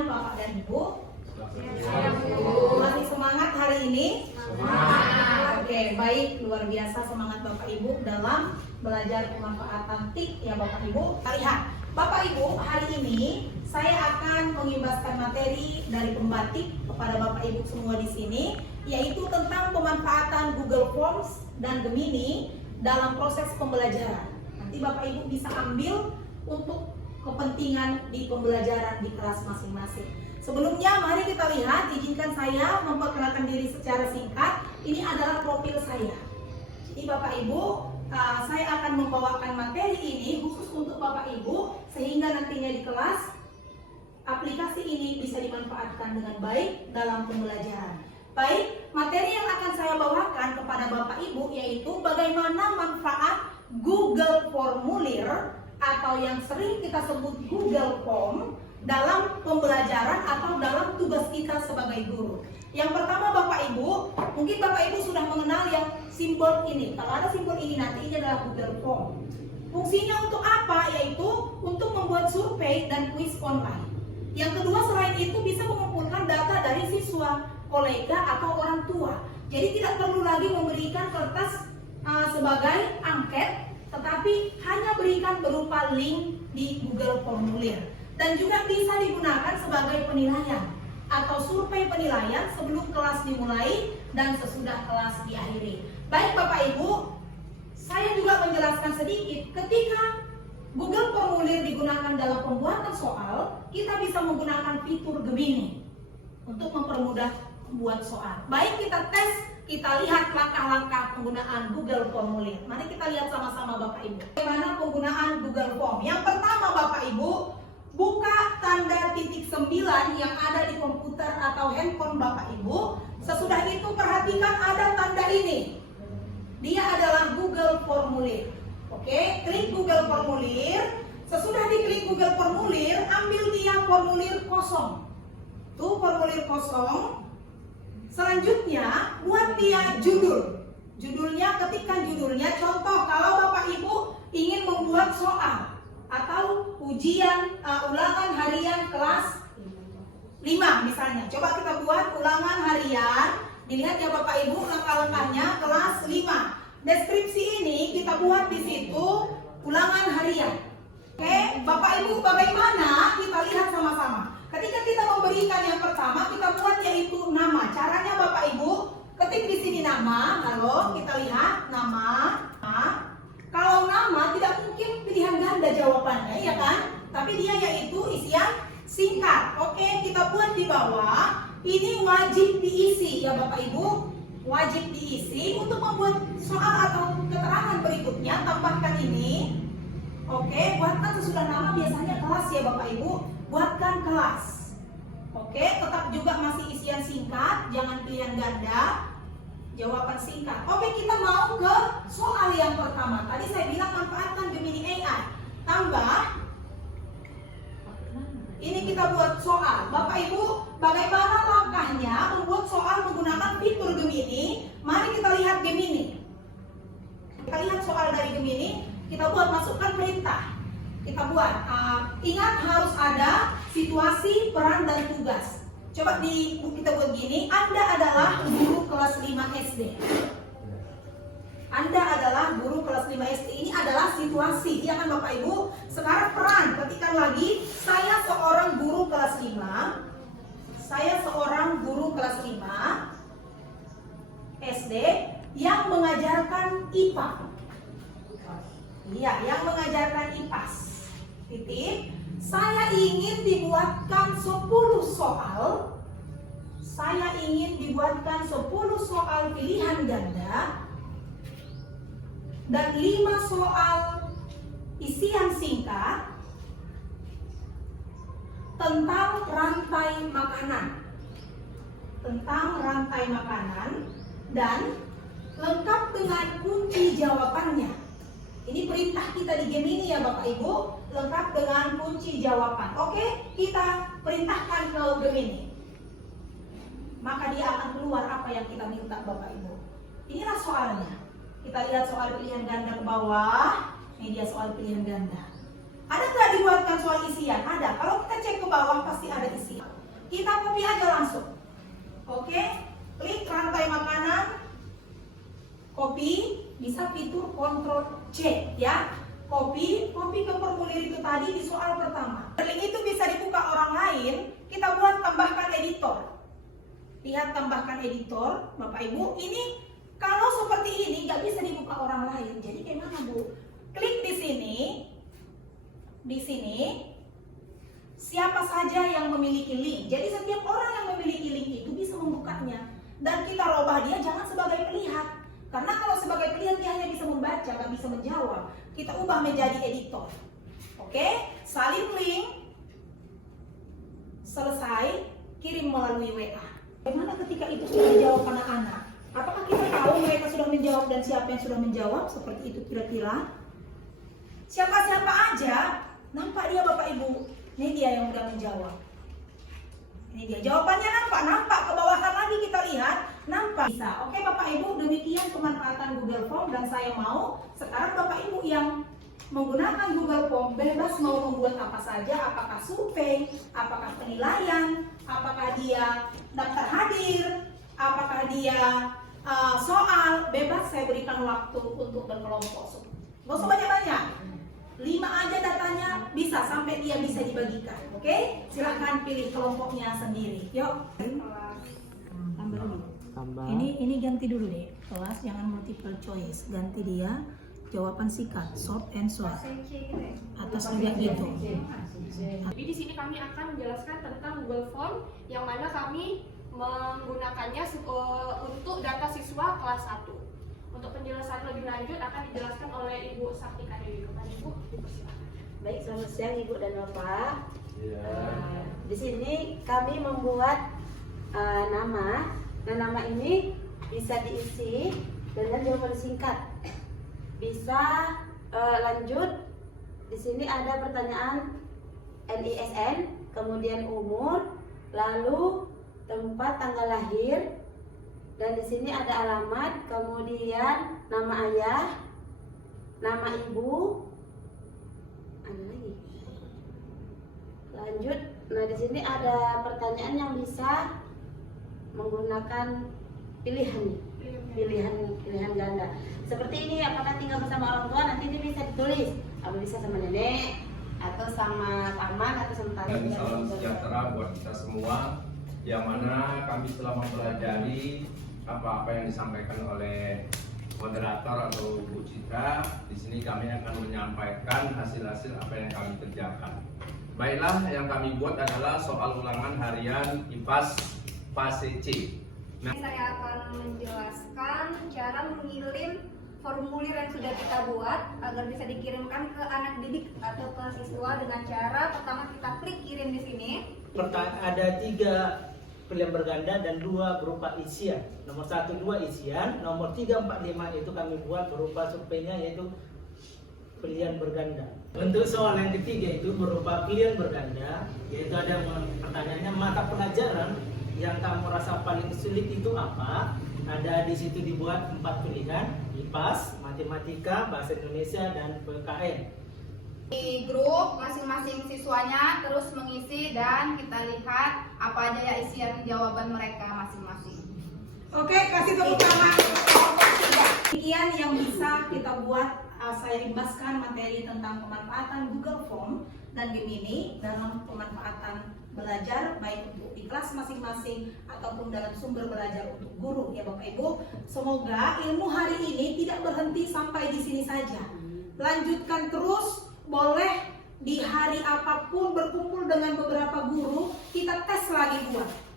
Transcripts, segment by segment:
siang Bapak dan Ibu? Masih semangat hari ini? Semangat. Oke, baik, luar biasa semangat Bapak Ibu dalam belajar pemanfaatan TIK ya Bapak Ibu. Lihat, Bapak Ibu, hari ini saya akan mengimbaskan materi dari pembatik kepada Bapak Ibu semua di sini, yaitu tentang pemanfaatan Google Forms dan Gemini dalam proses pembelajaran. Nanti Bapak Ibu bisa ambil untuk kepentingan di pembelajaran di kelas masing-masing. Sebelumnya mari kita lihat, izinkan saya memperkenalkan diri secara singkat. Ini adalah profil saya. Jadi Bapak Ibu, saya akan membawakan materi ini khusus untuk Bapak Ibu, sehingga nantinya di kelas aplikasi ini bisa dimanfaatkan dengan baik dalam pembelajaran. Baik, materi yang akan saya bawakan kepada Bapak Ibu yaitu bagaimana manfaat Google Formulir atau yang sering kita sebut Google Form dalam pembelajaran atau dalam tugas kita sebagai guru. Yang pertama Bapak Ibu, mungkin Bapak Ibu sudah mengenal yang simbol ini. Kalau ada simbol ini nanti ini adalah Google Form. Fungsinya untuk apa? Yaitu untuk membuat survei dan kuis online. Yang kedua, selain itu bisa mengumpulkan data dari siswa, kolega atau orang tua. Jadi tidak perlu lagi memberikan kertas sebagai angket, tetapi hanya berikan berupa link di Google Formulir. Dan juga bisa digunakan sebagai penilaian atau survei penilaian sebelum kelas dimulai dan sesudah kelas diakhiri. Baik Bapak Ibu, saya juga menjelaskan sedikit, ketika Google Formulir digunakan dalam pembuatan soal, kita bisa menggunakan fitur Gemini untuk mempermudah membuat soal. Baik, kita tes, kita lihat langkah-langkah penggunaan Google Formulir. Mari kita lihat sama-sama Bapak Ibu. Bagaimana penggunaan Google Form? Yang pertama Bapak Ibu, buka tanda titik 9 yang ada di komputer atau handphone Bapak Ibu. Sesudah itu perhatikan ada tanda ini. Dia adalah Google Formulir. Oke, klik Google Formulir. Sesudah diklik Google Formulir, ambil dia formulir kosong. Tuh formulir kosong. Selanjutnya buat dia judul. Judulnya, ketikkan judulnya. Contoh kalau Bapak Ibu ingin membuat soal atau ujian ulangan harian kelas 5 misalnya. Coba kita buat ulangan harian. Dilihat ya Bapak Ibu langkah-langkahnya kelas 5. Deskripsi ini kita buat di situ ulangan harian. Oke, Bapak Ibu bagaimana? Kita lihat sama-sama. Ketika kita memberikan yang pertama, kita buat yaitu nama. Caranya Bapak Ibu ketik di sini nama. Halo, kita lihat nama. Kalau nama tidak mungkin pilihan ganda jawabannya, ya kan? Tapi dia yaitu isian singkat. Oke, kita buat di bawah. Ini wajib diisi ya Bapak Ibu. Wajib diisi. Untuk membuat soal atau keterangan berikutnya, tambahkan ini. Oke, buatkan sesudah nama biasanya kelas ya Bapak Ibu. Buatkan kelas. Oke, tetap juga masih isian singkat, jangan pilihan ganda. Jawaban singkat. Oke, kita mau ke soal yang pertama. Tadi saya bilang manfaatkan Gemini AI. Tambah. Ini kita buat soal. Bapak Ibu, bagaimana langkahnya membuat soal menggunakan fitur Gemini? Mari kita lihat Gemini. Kita lihat soal dari Gemini. Kita buat masukkan perintah. Kita buat. Ingat harus ada situasi, peran, dan tugas. Coba kita buat gini, Anda adalah guru kelas 5 SD. Anda adalah guru kelas 5 SD. Ini adalah situasi, ya kan Bapak Ibu? Sekarang peran, ketikkan lagi, saya seorang guru kelas 5. Saya seorang guru kelas 5 SD yang mengajarkan IPA. Iya, yang mengajarkan IPAS. Titik. Saya ingin dibuatkan 10 soal. Saya ingin dibuatkan 10 soal pilihan ganda dan 5 soal isian singkat tentang rantai makanan. Tentang rantai makanan dan lengkap dengan kunci jawabannya. Ini perintah kita di Gemini ya Bapak Ibu, lengkap dengan kunci jawaban. Oke, kita perintahkan ke Gemini. Maka dia akan keluar apa yang kita minta Bapak Ibu. Inilah soalnya. Kita lihat soal pilihan ganda ke bawah. Ini dia soal pilihan ganda. Ada nggak dibuatkan soal isian? Ada. Kalau kita cek ke bawah pasti ada isian. Kita copy aja langsung. Oke, klik rantai makanan, copy, bisa fitur Ctrl C ya. Copy ke formulir itu tadi di soal pertama. Link itu bisa dibuka orang lain, kita buat tambahkan editor. Lihat tambahkan editor, Bapak Ibu. Ini kalau seperti ini nggak bisa dibuka orang lain. Jadi gimana Bu? Klik di sini. Di sini siapa saja yang memiliki link. Jadi setiap orang yang memiliki link itu bisa membukanya. Dan kita robah dia jangan sebagai pelihat. Karena kalau sebagai pelihat dia hanya bisa membaca, nggak bisa menjawab. Kita ubah menjadi editor. Oke, salin link. Selesai, kirim melalui WA. Bagaimana ketika itu sudah dijawab anak-anak? Apakah kita tahu mereka sudah menjawab dan siapa yang sudah menjawab? Seperti itu kira-kira. Siapa-siapa aja, nampak dia Bapak Ibu. Ini dia yang sudah menjawab. Ini dia jawabannya, nampak ke bawah lagi kita lihat, nampak. Bisa. Oke Bapak Ibu, demikian pemanfaatan Google Form dan saya mau sekarang Bapak Ibu yang menggunakan Google Form bebas mau membuat apa saja, apakah survei, apakah penilaian, apakah dia daftar hadir, apakah dia soal, bebas saya berikan waktu untuk berkelompok. Gak usah banyak-banyak. 5 aja datanya bisa sampai dia bisa dibagikan. Oke? Silahkan pilih kelompoknya sendiri. Yuk. Tambah. Ini ganti dulu deh. Kelas jangan multiple choice. Ganti dia jawaban singkat, short and sweet. Atas juga gitu. Jadi di sini kami akan menjelaskan tentang Google Form yang mana kami menggunakannya untuk data siswa kelas 1. Untuk penjelasan lebih lanjut akan dijelaskan oleh Ibu Saktika Dewi. Ibu, dipersilakan. Baik, selamat siang Ibu dan Bapak. Ya. Di sini kami membuat nama. Nah, nama ini bisa diisi dengan jawaban singkat. Bisa lanjut. Di sini ada pertanyaan NISN, kemudian umur, lalu tempat tanggal lahir, dan di sini ada alamat, kemudian nama ayah, nama ibu, ada lagi. Lanjut. Nah, di sini ada pertanyaan yang bisa menggunakan pilihan ganda. Seperti ini, apakah tinggal bersama orang tua? Nanti ini bisa ditulis. Apa bisa sama nenek, atau sama paman, atau sama tante. Dan salam sejahtera buat kita semua, yang mana kami telah mempelajari apa-apa yang disampaikan oleh moderator atau Bu Citra. Di sini kami akan menyampaikan hasil-hasil apa yang kami kerjakan. Baiklah, yang kami buat adalah soal ulangan harian IPAS fase C. Saya akan menjelaskan cara mengirim formulir yang sudah kita buat agar bisa dikirimkan ke anak didik atau ke siswa dengan cara pertama kita klik kirim di sini. Ada 3 pilihan berganda dan 2 berupa isian. Nomor 1, 2 isian, nomor 3, 4, 5 itu kami buat berupa surveinya yaitu pilihan berganda. Untuk soal yang ketiga itu berupa pilihan berganda, yaitu ada pertanyaannya mata pelajaran yang kamu rasa paling sulit itu apa? Ada di situ dibuat 4 pilihan, IPAS, matematika, bahasa Indonesia, dan PKN. Di grup masing-masing siswanya terus mengisi dan kita lihat apa aja ya isian jawaban mereka masing-masing. Oke, kasih tepuk tangan. Demikian yang bisa kita buat. Saya rimbaskan materi tentang pemanfaatan Google Form dan Gemini dalam pemanfaatan belajar baik untuk di kelas masing-masing ataupun dalam sumber belajar untuk guru ya Bapak Ibu. Semoga ilmu hari ini tidak berhenti sampai di sini saja. Lanjutkan terus, boleh di hari apapun berkumpul dengan beberapa guru, kita tes lagi buat.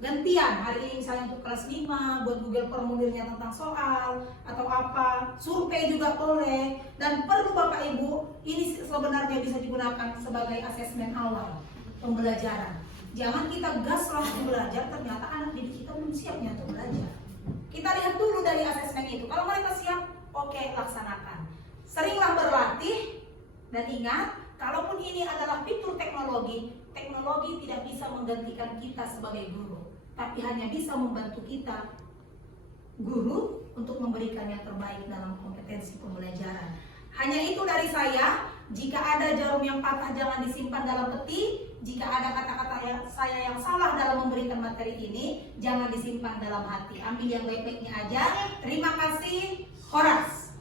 Gantian, hari ini misalnya untuk kelas 5, buat Google formulirnya tentang soal atau apa, survei juga boleh. Dan perlu Bapak Ibu, ini sebenarnya bisa digunakan sebagai asesmen awal pembelajaran. Jangan kita gas langsung belajar, ternyata anak didik kita belum siapnya untuk belajar. Kita lihat dulu dari asesmen itu, kalau mereka siap, oke, laksanakan. Seringlah berlatih, dan ingat, kalaupun ini adalah fitur teknologi, teknologi tidak bisa menggantikan kita sebagai guru, tapi hanya bisa membantu kita, guru, untuk memberikan yang terbaik dalam kompetensi pembelajaran. Hanya itu dari saya. Jika ada jarum yang patah jangan disimpan dalam peti. Jika ada kata-kata saya yang salah dalam memberikan materi ini, jangan disimpan dalam hati. Ambil yang baik-baiknya aja. Terima kasih. Horas.